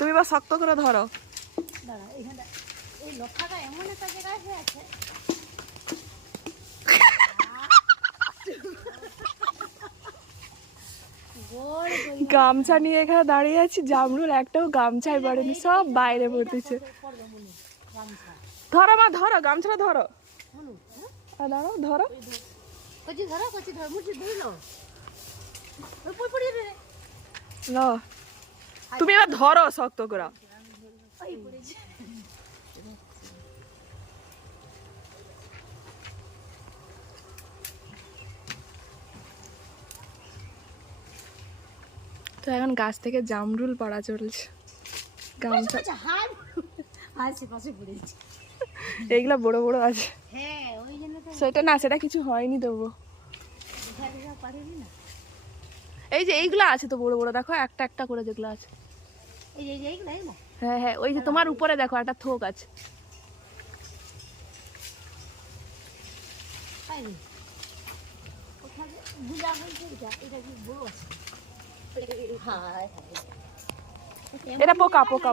তুমি বা শক্ত করে ধরো। দাঁড়া, এখানে এই লক্ষাটা এমন একটা জায়গায় হয়ে আছে। গামছা নিয়ে এখানে দাঁড়িয়ে আছি, জামরুল একটাও গামছায় পড়েনি, সব বাইরে পড়তেছে। ধরো মা, ধরো গামছাটা ধরো। ধরো ধরো। তুমি এবার ধরো শক্ত করে। তো এখন গাছ থেকে জামরুল পড়া চলছে। গামছা এইগুলা বড় বড় আছে। সেটা না, সেটা কিছু হয়নি দেবো। এই যে এইগুলা আছে তো বড় বড়, দেখো একটা একটা করে যেগুলো আছে। হ্যাঁ হ্যাঁ, ওই যে তোমার উপরে দেখো একটা থোক আছে। এটা পোকা পোকা।